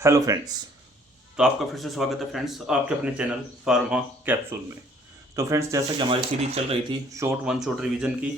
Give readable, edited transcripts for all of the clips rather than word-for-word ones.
Hello friends. तो आपका फिर से स्वागत है फ्रेंड्स आपके अपने चैनल फार्मा कैप्सूल में। तो फ्रेंड्स जैसा कि हमारी सीरीज चल रही थी शॉर्ट रिवीजन की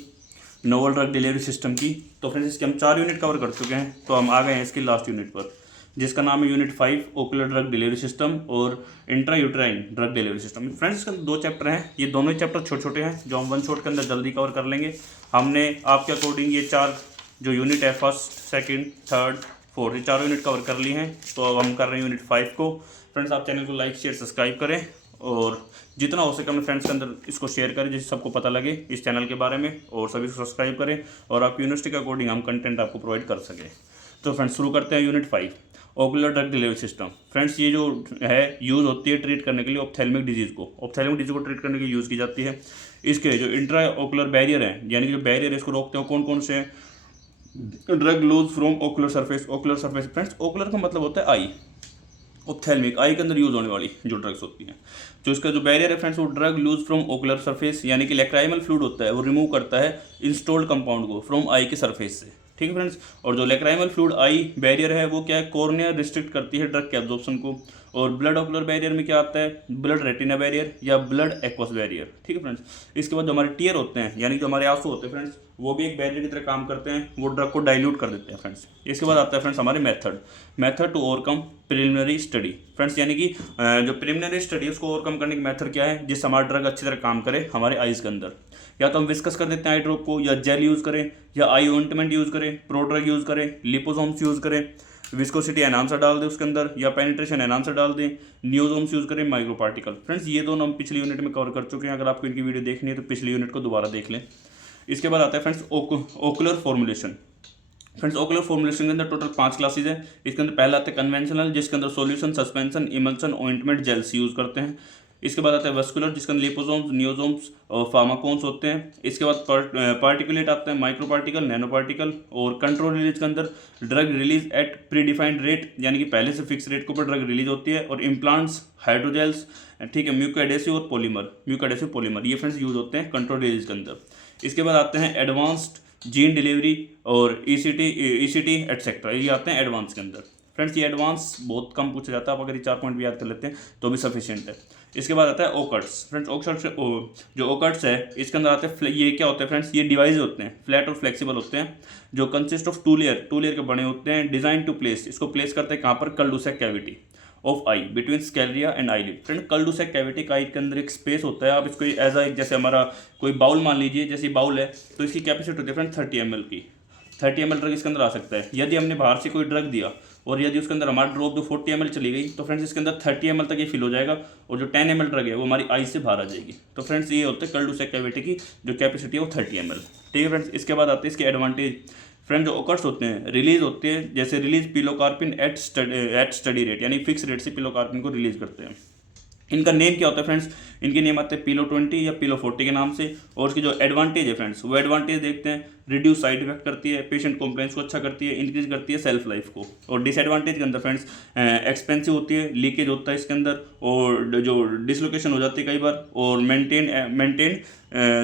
नोवल ड्रग डिलीवरी सिस्टम की, तो फ्रेंड्स इसके हम 4 यूनिट कवर कर चुके हैं। तो हम आ गए हैं इसकी लास्ट यूनिट पर, जिसका नाम है unit 5 ocular drug delivery system और intra uterine drug delivery system. Friends इसके अंदर 2 चैप्टर हैं। ये दोनों ही चैप्टर छोटे छोटे हैं जो हम 1 शॉट के अंदर जल्दी कवर कर लेंगे। हमने आपके अकॉर्डिंग ये 4 जो यूनिट है फर्स्ट सेकंड थर्ड फोर्थ, ये 4 यूनिट कवर कर ली हैं। तो अब हम कर रहे हैं यूनिट 5 को। फ्रेंड्स आप चैनल को लाइक शेयर सब्सक्राइब करें और जितना हो सके अपने फ्रेंड्स के अंदर इसको शेयर करें जिससे सबको पता लगे इस चैनल के बारे में, और सभी को सब्सक्राइब करें और आपकी यूनिवर्सिटी के अकॉर्डिंग हम कंटेंट आपको प्रोवाइड कर सकें। तो फ्रेंड्स शुरू करते हैं unit 5 ocular drug delivery system. Friends ये जो है यूज़ होती है ट्रीट करने के लिए ऑप्थेल्मिक डिजीज़ को ट्रीट करने के लिए यूज़ की जाती है। इसके जो इंट्रा ओकुलर बैरियर हैं यानी कि जो बैरियर है इसको रोकते हैं कौन कौन से हैं? Drug lose from ocular surface friends ocular का मतलब होता है आई, ऑप्थेल्मिक आई के अंदर यूज होने वाली जो ड्रग्स होती हैं। जो इसका जो बैरियर है फ्रेंड्स वो drug lose from ocular surface यानी कि लैक्राइमल फ्लूइड होता है वो रिमूव करता है इंस्टॉल्ड कंपाउंड को फ्रॉम आई के सरफेस से, ठीक है फ्रेंड्स। और जो लैक्राइमल फ्लूइड आई बैरियर है वो क्या है, कॉर्निया रिस्ट्रिक्ट करती है ड्रग के एब्जॉर्प्शन को। और ब्लड ऑकुलर बैरियर में क्या आता है, ब्लड रेटिना बैरियर या ब्लड एक्वस बैरियर, ठीक है फ्रेंड्स। इसके बाद जो हमारे टीयर होते हैं यानी जो हमारे आंसू होते हैं फ्रेंड्स वो भी एक बैरियर की तरह काम करते हैं, वो ड्रग को डाइल्यूट कर देते हैं फ्रेंड्स। इसके बाद आता है फ्रेंड्स हमारे method to overcome preliminary study friends, यानी कि जो प्रिलिमिनरी स्टडी है उसको ओवरकम करने का मेथड क्या है जिससे हमारा ड्रग अच्छी तरह काम करे हमारे आइज़ के अंदर। या तो हम विस्कस कर देते हैं आई ड्रॉप को, या जेल यूज़ करें, या आई ऑइंटमेंट यूज़ करें, प्रोड्रग यूज़ करें, लिपोसोम्स यूज़ करें, विस्कोसिटी एनहांसर डाल दें उसके अंदर, या पेनिट्रेशन एनहांसर डाल दें, न्यूजोम्स यूज़ करें, माइक्रो पार्टिकल। फ्रेंड्स ये दोनों हम पिछली यूनिट में कवर कर चुके हैं। अगर आपको इनकी वीडियो देखनी है तो पिछली यूनिट को दोबारा देख लें। इसके बाद आता है friends ocular formulation. Friends ocular formulation के अंदर टोटल 5 क्लासेज है। इसके अंदर पहला आता है कन्वेंशनल जिसके अंदर solution, suspension, emulsion, ointment, gels use करते हैं। इसके बाद आता है वेस्कुलर जिसके अंदर लिपोसोम्स, नियोसोम्स और फार्माकोन्स होते हैं। इसके बाद पार्टिकुलेट आता है माइक्रो पार्टिकल, नैनो पार्टिकल। और कंट्रोल रिलीज के अंदर drug release at pre defined rate यानी कि पहले से फिक्स रेट के ऊपर ड्रग रिलीज होती है। और इम्प्लांट्स, हाइड्रोजेल्स, ठीक है, म्यूकोएडेसिव और पॉलीमर ये फ्रेंड्स यूज होते हैं कंट्रोल रिलीज के अंदर। इसके बाद आते हैं एडवांस्ड जीन डिलीवरी और ईसीटी एटसेट्रा, ये आते हैं एडवांस के अंदर। फ्रेंड्स ये एडवांस बहुत कम पूछा जाता है, आप अगर ये 4 पॉइंट भी याद कर लेते हैं तो भी सफिशिएंट है। इसके बाद आता है ओकट्स। फ्रेंड्स जो ओकट्स है इसके अंदर आते हैं, ये क्या होते हैं फ्रेंड्स, ये डिवाइस होते हैं फ्लैट और फ्लेक्सिबल होते हैं जो कंसिस्ट ऑफ टू लेयर के बने होते हैं। डिजाइन टू प्लेस, इसको प्लेस करते हैं कहाँ पर, cul de sac cavity of eye between sclera and eyelid. Friend cul de sac cavity का आई के अंदर एक स्पेस होता है। आप इसको एज अ जैसे हमारा कोई बाउल मान लीजिए, जैसे बाउल है तो इसकी कैपेसिटी होती है फ्रेंड 30 ml की। 30 ml ड्रग इसके अंदर आ सकता है। यदि हमने बाहर से कोई ड्रग दिया और यदि उसके अंदर हमारा ड्रॉप जो 40 ml चली गई तो फ्रेंड्स इसके अंदर 30 ml तक ये फिल हो जाएगा और जो 10 ml ड्रग है वो हमारी आई से बाहर आ जाएगी। तो फ्रेंड्स ये होता है कल्डुसेक कैविटी की जो कैपेसिटी है वो 30 ml, ठीक है फ्रेंड्स। इसके बाद आते हैं इसके एडवांटेज। फ्रेंड जो ओकर्स होते हैं रिलीज होते हैं, जैसे release pilocarpine at steady rate यानी फिक्स रेट से पिलोकार्पिन को रिलीज करते हैं। इनका नेम क्या होता है फ्रेंड्स, इनके नेम आते हैं पिलो 20 या पिलो 40 के नाम से। और उसकी जो एडवांटेज है फ्रेंड्स वो एडवांटेज देखते हैं, रिड्यूस साइड इफेक्ट करती है, पेशेंट कॉम्प्लेंस को अच्छा करती है, इंक्रीज करती है सेल्फ लाइफ को। और डिसएडवांटेज के अंदर फ्रेंड्स एक्सपेंसिव होती है, लीकेज होता है इसके अंदर, और जो डिसलोकेशन हो जाती है कई बार, और मेंटेन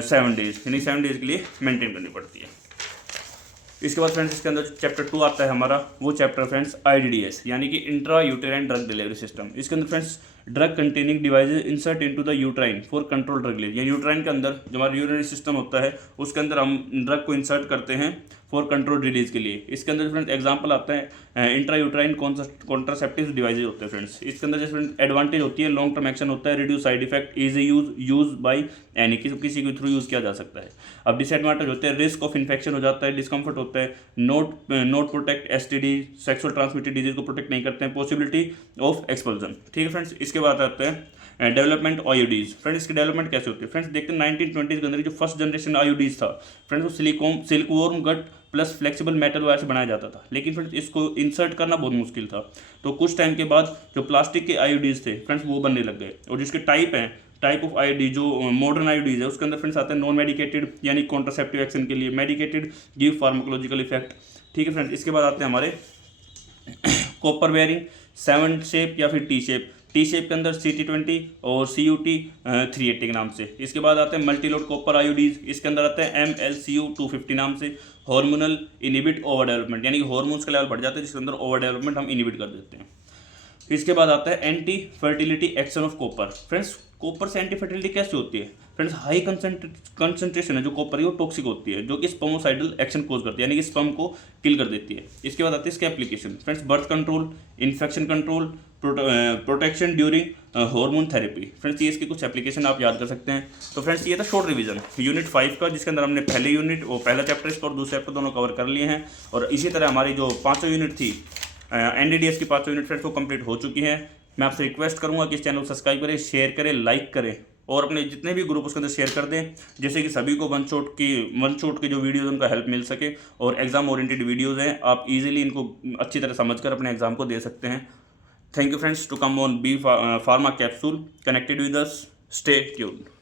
7 डेज यानी 7 डेज के लिए मेंटेन करनी पड़ती है। इसके बाद फ्रेंड्स इसके अंदर चैप्टर 2 आता है हमारा, वो चैप्टर फ्रेंड्स आईडीडीएस यानी कि intra uterine drug delivery system. इसके अंदर friends drug containing devices insert into the uterine for control drug release, या यूट्राइन के अंदर जो हमारा यूरिनरी सिस्टम होता है उसके अंदर हम ड्रग को इंसर्ट करते हैं फॉर कंट्रोल रिलीज के लिए। इसके अंदर फ्रेंड्स एग्जांपल आता है इंट्रा यूट्राइन कॉन्ट्रासेप्टिव डिवाइसेज होते हैं फ्रेंड्स। इसके अंदर जैसे एडवांटेज होती है लॉन्ग टर्म एक्शन होता है, reduce side effect, easy use by any, किसी के थ्रू यूज़ किया जा सकता है। अब डिसएडवांटेज होते हैं रिस्क ऑफ इन्फेक्शन हो जाता है, डिस्कम्फर्ट होता है, note protect STD sexual transmitted disease को प्रोटेक्ट नहीं करते हैं, पॉसिबिलिटी ऑफ एक्सपल्जन, ठीक है फ्रेंड्स। इसके बाद आते हैं डेवलपमेंट आईओडीज। फ्रेंड्स इसकी डेवलपमेंट कैसे होती है, फ्रेंड्स देखते हैं 1920s के अंदर जो फर्स्ट जनरेशन आईओडीज था फ्रेंड्स वो सिल्कवॉर्म गट प्लस फ्लेक्सिबल मेटल वायर से बनाया जाता था, लेकिन फ्रेंड्स इसको इंसर्ट करना बहुत मुश्किल था। तो कुछ टाइम के बाद जो प्लास्टिक के आईओडीज थे फ्रेंड्स वो बनने लग गए। और जिसके टाइप ऑफ आईडी जो मॉडर्न आईओडीज है उसके अंदर फ्रेंड्स आते हैं नॉन मेडिकेटेड यानी कॉन्ट्रासेप्टिव एक्शन के लिए, मेडिकेटेड गिव फार्माकोलॉजिकल इफेक्ट, ठीक है फ्रेंड्स। इसके बाद आते हैं हमारे कॉपर बेयरिंग 7 शेप या फिर टी शेप के अंदर CT20 और CUT 380 के नाम से। इसके बाद आते हैं मल्टीलोड कॉपर आयोडीज, इसके अंदर आते हैं MLCU 250 नाम से। हार्मोनल इनिबिट ओवर डेवलपमेंट यानी कि हार्मोन्स का लेवल बढ़ जाता है जिसके अंदर ओवर डेवलपमेंट हम इनिबिट कर देते हैं। इसके बाद आता है anti fertility action of copper. Friends copper से एंटी फर्टिलिटी कैसे होती है? फ्रेंड्स हाई कंसंट्रेशन है जो कॉपर है वो टॉक्सिक होती है, जो कि स्पर्मोसाइडल एक्शन कोज करती है, यानी कि स्पर्म को किल कर देती है। इसके बाद आती है इसके application. Friends birth control, infection control, protection during hormone therapy. Friends ये इसके कुछ एप्लीकेशन आप याद कर सकते हैं। तो फ्रेंड्स ये था शॉर्ट रिवीजन यूनिट 5 का, जिसके अंदर हमने पहले यूनिट वो पहला चैप्टर इसका और दूसरा चैप्टर दोनों कवर कर लिए हैं। और इसी तरह हमारी जो 5 यूनिट थी NDDS की 5 यूनिट फ्रेंड्स वो कंप्लीट हो चुकी हैं। मैं आपसे रिक्वेस्ट करूंगा कि इस चैनल को सब्सक्राइब करें, शेयर करें, लाइक करें और अपने जितने भी ग्रुप उसके अंदर शेयर कर दें, जैसे कि सभी को वन शॉट की जो वीडियोज़ उनका हेल्प मिल सके। और एग्जाम ओरिएंटेड वीडियोज़ हैं, आप इजीली इनको अच्छी तरह समझकर अपने एग्जाम को दे सकते हैं। Thank you friends, to come on B pharma capsule, connected with us, stay tuned.